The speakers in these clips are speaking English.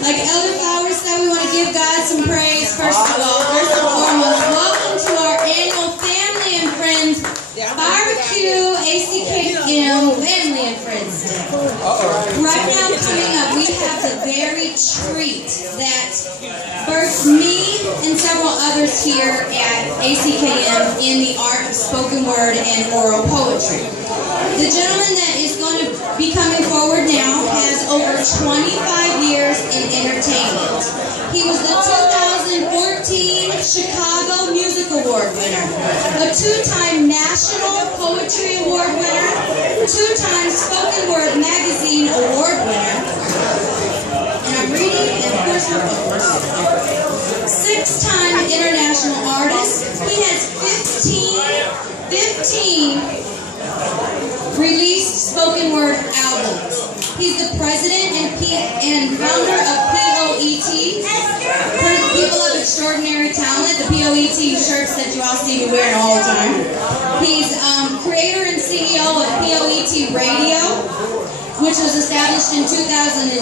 Like Elder Flowers said, we want to give God some praise first of all. First and foremost, welcome to our annual Family and Friends Barbecue ACKM Family and Friends Day. Right now coming up, we have the very treat that birthed me and several others here at ACKM in the art of spoken word and oral poetry. The gentleman that is going to be coming forward now has over 25 years in entertainment. He was the 2014 Chicago Music Award winner, a two-time National Poetry Award winner, two-time Spoken Word Magazine Award winner, and I'm reading, and of course my focus. Six-time international artist. He has 15 released spoken word albums. He's the president and founder of POET, People of Extraordinary Talent, the POET shirts that you all see me wearing all the time. He's creator and CEO of POET Radio, which was established in 2011.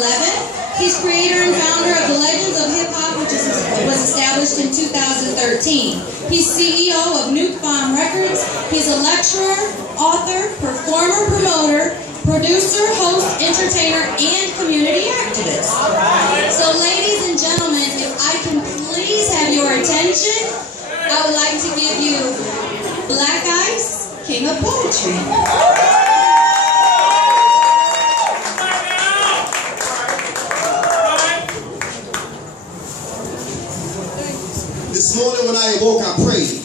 He's creator and founder of the Legends of Hip Hop, which was established in 2013. He's CEO of Nuke Bomb Records. He's a lecturer, author, performer, promoter, producer, host, entertainer, and community activist. So ladies and gentlemen, if I can please have your attention, I would like to give you Blaq Ice, King of Poetry. This morning when I awoke, I prayed.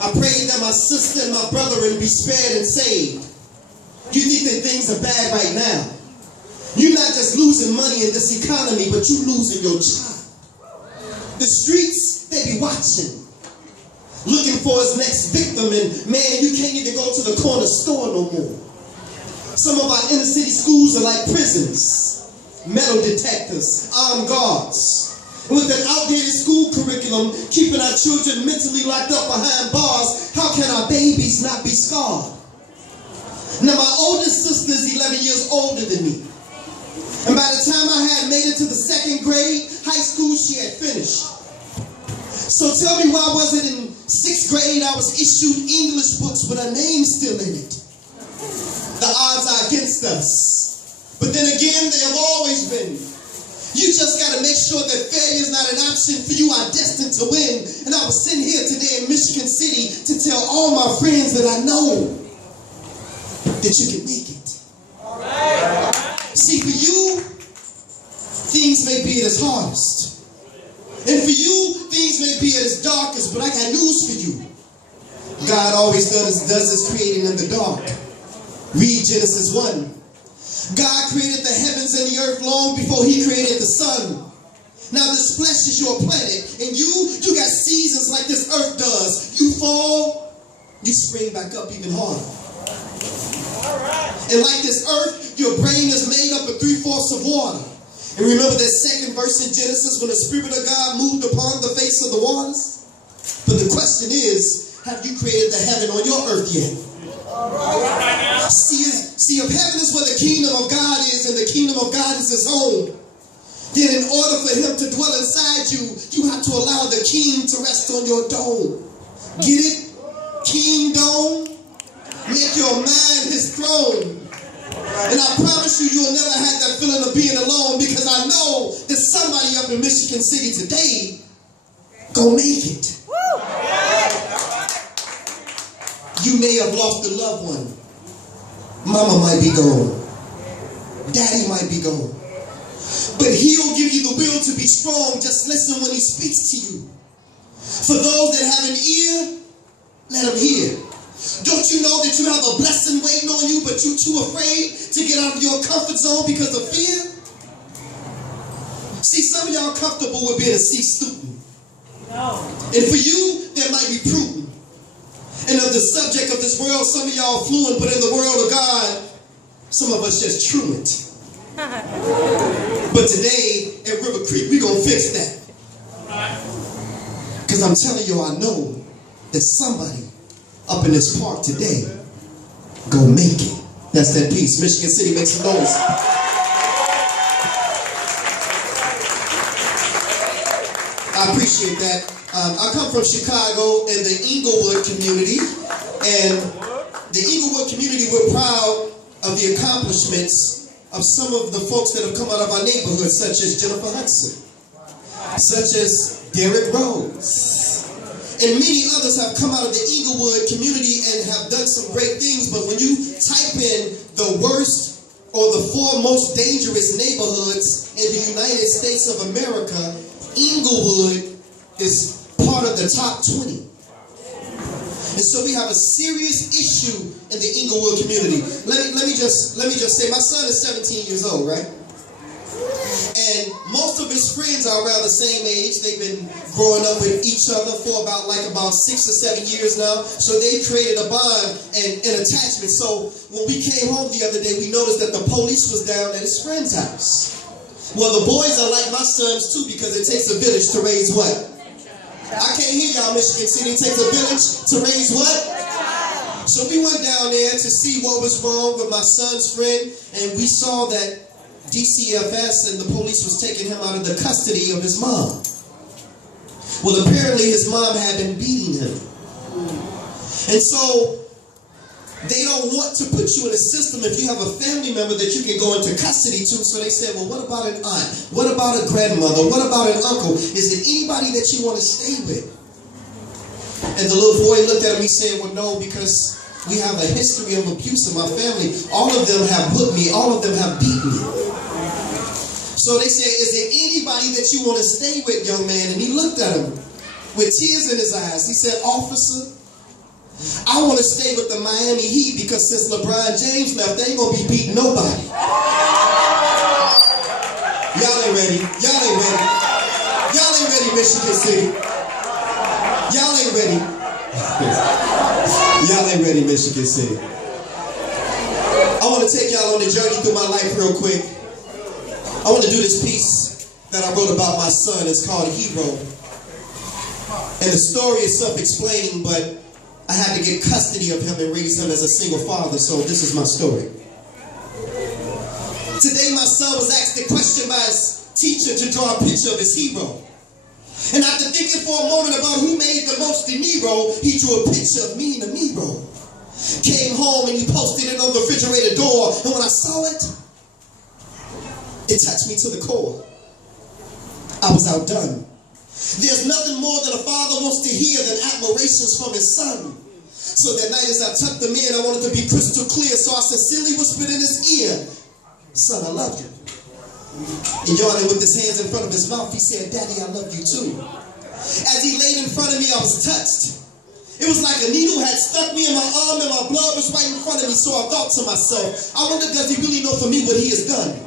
I prayed that my sister and my brother would be spared and saved. You think that things are bad right now. You're not just losing money in this economy, but you're losing your child. The streets, they be watching, looking for his next victim, and man, you can't even go to the corner store no more. Some of our inner city schools are like prisons, metal detectors, armed guards. With an outdated school curriculum, keeping our children mentally locked up behind bars, how can our babies not be scarred? Now, my oldest sister is 11 years older than me. And by the time I had made it to the second grade, high school, she had finished. So tell me, why was it in sixth grade I was issued English books with her name still in it? The odds are against us. But then again, they have always been. You just got to make sure that failure is not an option, for you are destined to win. And I was sitting here today in Michigan City to tell all my friends that I know that you can make it. All right. See, for you, things may be at its hardest. And for you, things may be at its darkest, but I got news for you. God always does his creating in the dark. Read Genesis 1. God created the heavens and the earth long before he created the sun. Now this flesh is your planet, and you got seasons like this earth does. You fall, you spring back up even harder. And like this earth, your brain is made up of 3/4 of water. And remember that second verse in Genesis when the Spirit of God moved upon the face of the waters? But the question is, have you created the heaven on your earth yet? See, if heaven is where the kingdom of God is, and the kingdom of God is his home, then in order for him to dwell inside you, you have to allow the king to rest on your dome. Get it? King dome? Make your mind his throne. And I promise you, you'll never have that feeling of being alone, because I know that somebody up in Michigan City today gonna make it. You may have lost a loved one. Mama might be gone. Daddy might be gone. But he'll give you the will to be strong. Just listen when he speaks to you. For those that have an ear, let them hear. Don't you know that you have a blessing waiting on you, but you're too afraid to get out of your comfort zone because of fear? See, some of y'all comfortable with being a C student. No. And for you, that might be prudent. And of the subject of this world, some of y'all fluent, but in the world of God, some of us just truant. But today at River Creek, we're going to fix that. Because I'm telling you, I know that somebody up in this park today gonna make it. That's that piece. Michigan City, make some noise. I appreciate that. I come from Chicago in the Inglewood community, and the Inglewood community, we're proud of the accomplishments of some of the folks that have come out of our neighborhood, such as Jennifer Hudson, such as Derrick Rose, and many others have come out of the Inglewood community and have done some great things. But when you type in the worst or the 4 most dangerous neighborhoods in the United States of America, Inglewood is part of the top 20. And so we have a serious issue in the Inglewood community. Let me just say, my son is 17 years old, right? And most of his friends are around the same age. They've been growing up with each other for about 6 or 7 years now. So they created a bond and an attachment. So when we came home the other day, we noticed that the police was down at his friend's house. Well, the boys are like my sons too, because it takes a village to raise what? I can't hear y'all, Michigan City. It takes a village to raise what? So we went down there to see what was wrong with my son's friend, and we saw that DCFS and the police was taking him out of the custody of his mom. Well, apparently his mom had been beating him. And so they don't want to put you in a system if you have a family member that you can go into custody to. So they said, well, what about an aunt? What about a grandmother? What about an uncle? Is it anybody that you want to stay with? And the little boy looked at him. He said, well, no, because we have a history of abuse in my family. All of them have put me. All of them have beat me. So they said, is there anybody that you want to stay with, young man? And he looked at him with tears in his eyes. He said, officer, I want to stay with the Miami Heat because since LeBron James left, they ain't going to be beating nobody. Y'all ain't ready. Y'all ain't ready. Y'all ain't ready, Michigan City. Y'all ain't ready. Y'all ain't ready, Michigan City. I want to take y'all on a journey through my life real quick. I want to do this piece that I wrote about my son. It's called Hero. And the story is self-explaining, but I had to get custody of him and raise him as a single father, so this is my story. Today my son was asked the question by his teacher to draw a picture of his hero. And after thinking for a moment about who made the most De Niro, he drew a picture of me and the Nero. Came home and he posted it on the refrigerator door, and when I saw it, it touched me to the core. I was outdone. There's nothing more that a father wants to hear than admirations from his son. So that night as I tucked him in, I wanted to be crystal clear, so I sincerely whispered in his ear, son, I love you. And yawning with his hands in front of his mouth, he said, Daddy, I love you too. As he laid in front of me, I was touched. It was like a needle had stuck me in my arm and my blood was right in front of me, so I thought to myself, I wonder, does he really know for me what he has done?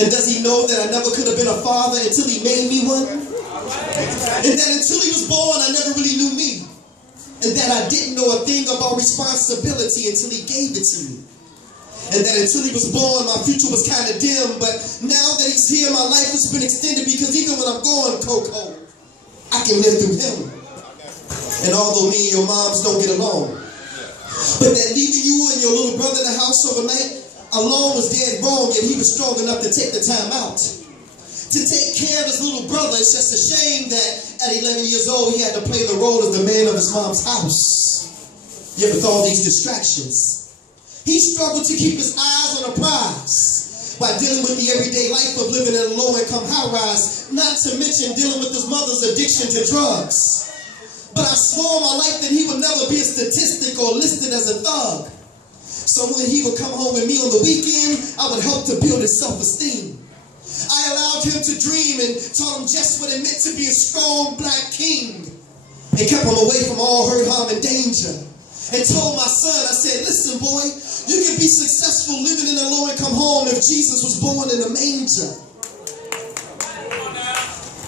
And does he know that I never could have been a father until he made me one? And that until he was born, I never really knew me. And that I didn't know a thing about responsibility until he gave it to me. And that until he was born, my future was kind of dim. But now that he's here, my life has been extended, because even when I'm gone, Coco, I can live through him. And although me and your moms don't get along, but that leaving you and your little brother in the house overnight alone was dead wrong, yet he was strong enough to take the time out to take care of his little brother. It's just a shame that at 11 years old, he had to play the role as the man of his mom's house. Yet with all these distractions, he struggled to keep his eyes on a prize by dealing with the everyday life of living in a low-income high-rise, not to mention dealing with his mother's addiction to drugs. But I swore my life that he would never be a statistic or listed as a thug. So when he would come home with me on the weekend, I would help to build his self-esteem. I allowed him to dream and taught him just what it meant to be a strong black king, and kept him away from all hurt, harm, and danger. And told my son, I said, listen, boy, you can be successful living in a low-income home if Jesus was born in a manger.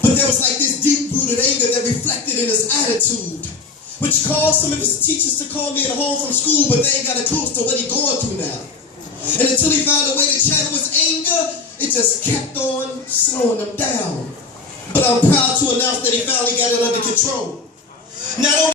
But there was like this deep-rooted anger that reflected in his attitude, which caused some of his teachers to call me at home from school, but they ain't got a clue as to what he's going through now. And until he found a way to channel his anger, it just kept on slowing him down. But I'm proud to announce that he finally got it under control. Not only